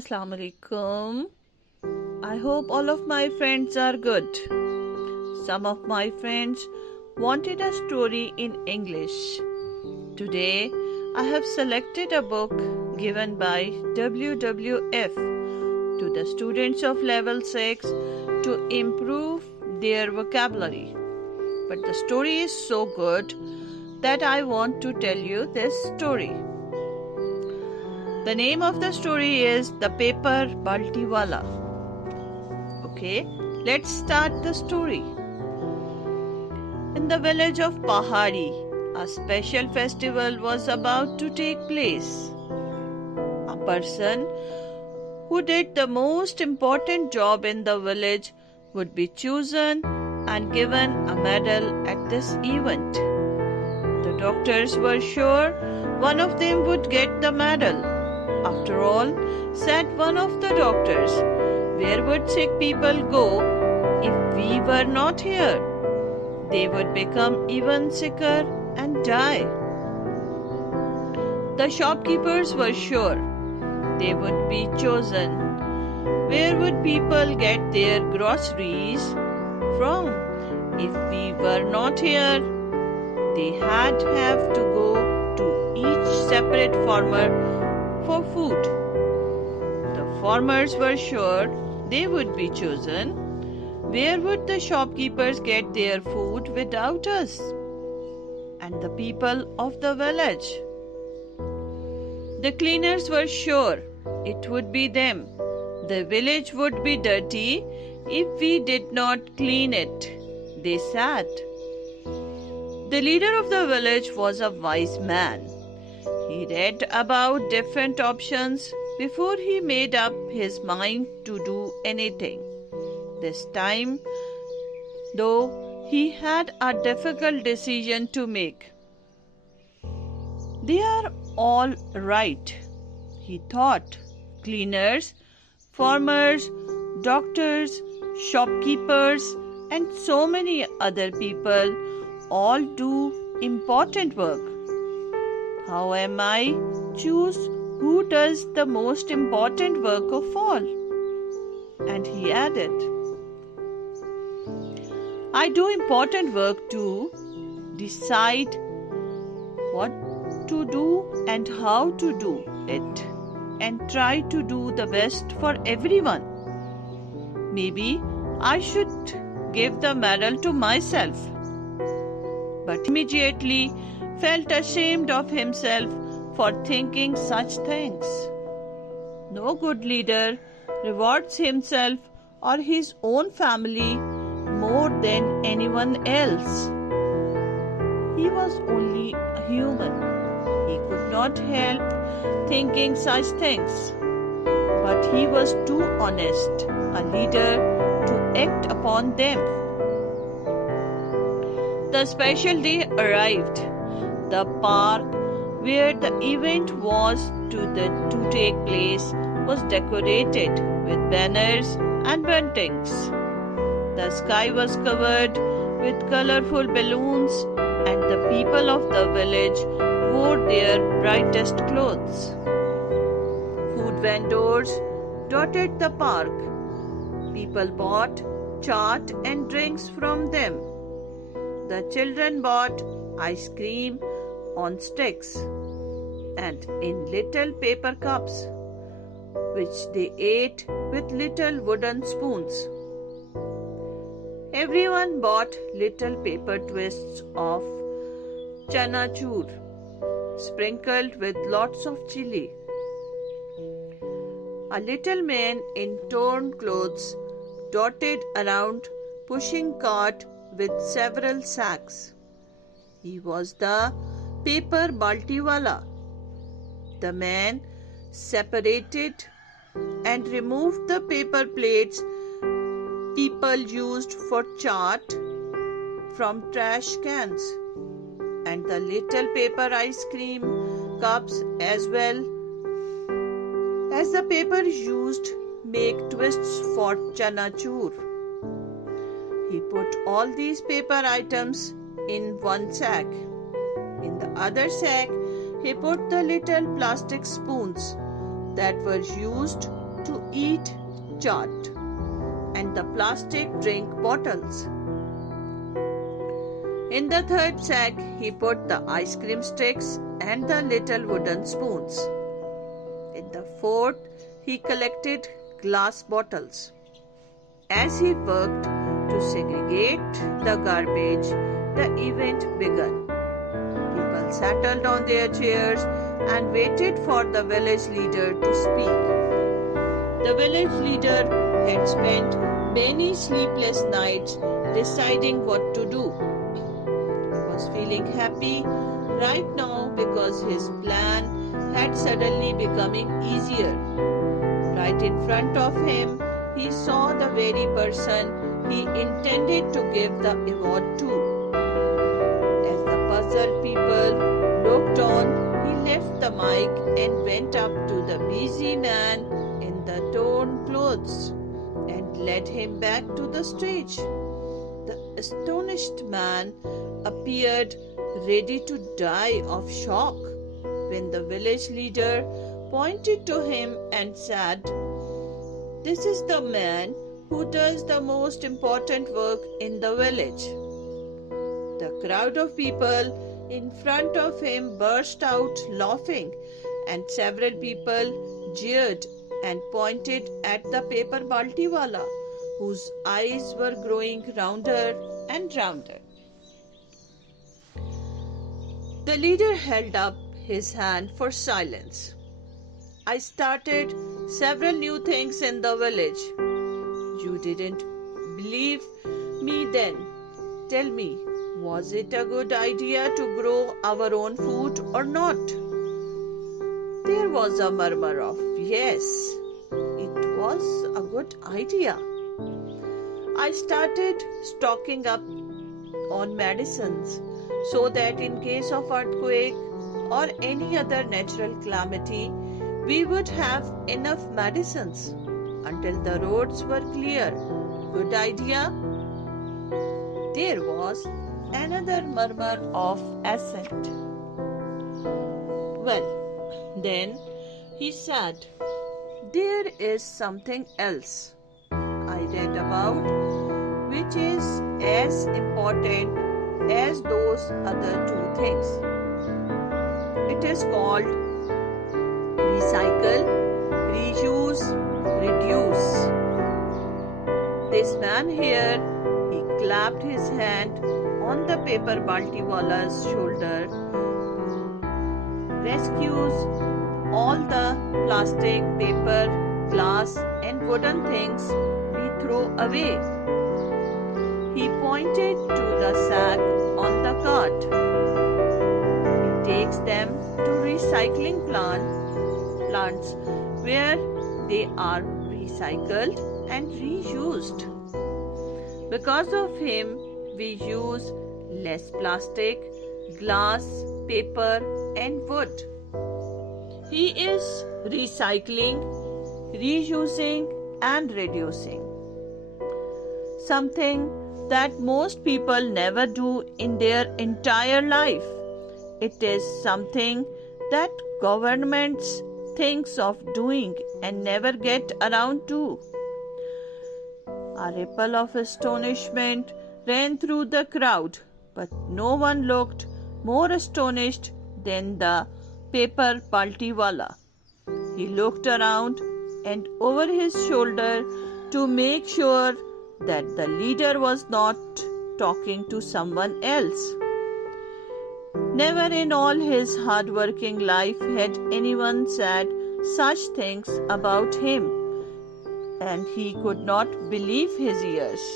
Assalamu alaikum. I hope all of my friends are good. Some of my friends wanted a story in English. Today I have selected a book given by WWF to the students of level 6 to improve their vocabulary. But the story is so good that I want to tell you this story. The name of the story is The Paper Balti Wallah. Okay, let's start the story. In the village of Pahari, a special festival was about to take place. A person who did the most important job in the village would be chosen and given a medal at this event. The doctors were sure one of them would get the medal. After all, said one of the doctors, where would sick people go if we were not here? They would become even sicker and die. The shopkeepers were sure they would be chosen. Where would people get their groceries from if we were not here? They had have to go to each separate farmer for food. The farmers were sure they would be chosen. Where would the shopkeepers get their food without us and the people of the village? The cleaners were sure it would be them. The village would be dirty if we did not clean it, they said. The leader of the village was a wise man. He read about different options before he made up his mind to do anything. This time, though, he had a difficult decision to make. They are all right, he thought. Cleaners, farmers, doctors, shopkeepers, and so many other people all do important work. How am I choose who does the most important work of all? And he added, I do important work too, decide what to do and how to do it, and try to do the best for everyone. Maybe I should give the medal to myself. But immediately felt ashamed of himself for thinking such things. No good leader rewards himself or his own family more than anyone else. He was only a human. He could not help thinking such things. But he was too honest a leader to act upon them. The special day arrived. The park where the event was to take place was decorated with banners and buntings. The sky was covered with colorful balloons, and the people of the village wore their brightest clothes. Food vendors dotted the park. People bought chaat and drinks from them. The children bought ice cream on sticks and in little paper cups, which they ate with little wooden spoons. Everyone bought little paper twists of chanachur, sprinkled with lots of chili. A little man in torn clothes dotted around, pushing cart with several sacks. He was the paper Balti Wallah. The man separated and removed the paper plates people used for chaat from trash cans and the little paper ice cream cups as well as the paper used make twists for chanachur. He put all these paper items in one sack. In the other sack, he put the little plastic spoons that were used to eat chaat and the plastic drink bottles. In the third sack, he put the ice cream sticks and the little wooden spoons. In the fourth, he collected glass bottles. As he worked to segregate the garbage, the event began. People settled on their chairs and waited for the village leader to speak. The village leader had spent many sleepless nights deciding what to do. He was feeling happy right now because his plan had suddenly becoming easier. Right in front of him, he saw the very person he intended to give the award to. As the puzzled people looked on, he left the mic and went up to the busy man in the torn clothes and led him back to the stage. The astonished man appeared ready to die of shock when the village leader pointed to him and said, "This is the man who does the most important work in the village." The crowd of people in front of him burst out laughing, and several people jeered and pointed at the paper Balti Wallah, whose eyes were growing rounder and rounder. The leader held up his hand for silence. "I started several new things in the village. You didn't believe me then. Tell me, was it a good idea to grow our own food or not?" There was a murmur of yes, it was a good idea. "I started stocking up on medicines so that in case of earthquake or any other natural calamity, we would have enough medicines until the roads were clear. Good idea?" There was another murmur of assent. "Well, then," he said, "there is something else I read about which is as important as those other two things. It is called recycle, reuse, reduce. This man here," he clapped his hand on the paper Balti Wallah's shoulder, "rescues all the plastic, paper, glass and wooden things we throw away." He pointed to the sack on the cart. "He takes them to recycling plants where they are recycled and reused. Because of him, we use less plastic, glass, paper and wood. He is recycling, reusing and reducing. Something that most people never do in their entire life. It is something that governments thinks of doing and never get around to." A ripple of astonishment ran through the crowd, but no one looked more astonished than the paper Balti Wallah. He looked around and over his shoulder to make sure that the leader was not talking to someone else. Never in all his hard-working life had anyone said such things about him, and he could not believe his ears.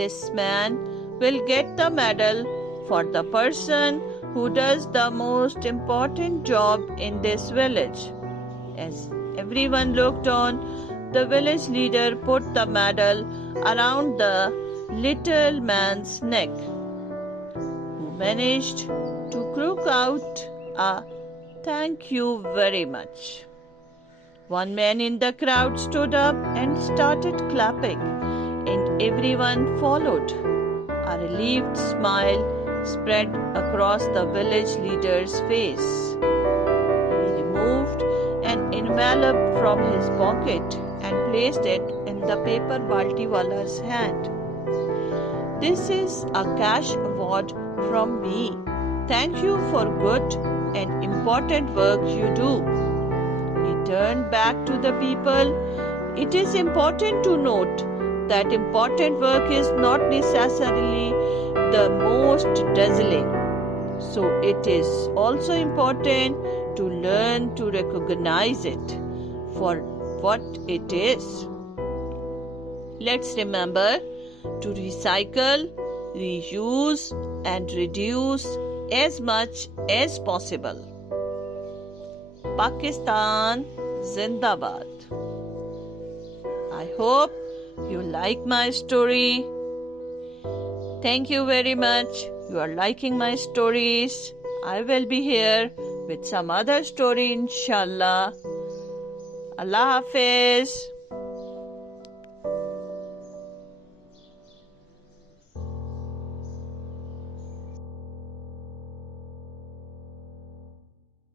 "This man will get the medal for the person who does the most important job in this village." As everyone looked on, the village leader put the medal around the little man's neck, who managed to croak out a "Thank you very much." One man in the crowd stood up and started clapping, and everyone followed. A relieved smile spread across the village leader's face. He removed an an envelope from his pocket and placed it in the paper Balti Wallah's hand. This is a cash award from me. Thank you for good and important work you do. He turned back to the people. It is important to note that important work is not necessarily the most dazzling. So it is also important to learn to recognize it for what it is. Let's remember to recycle, reuse, and reduce as much as possible. Pakistan Zindabad. I hope you like my story. Thank you very much. You are liking my stories. I will be here with some other story, inshallah. Allah Hafiz.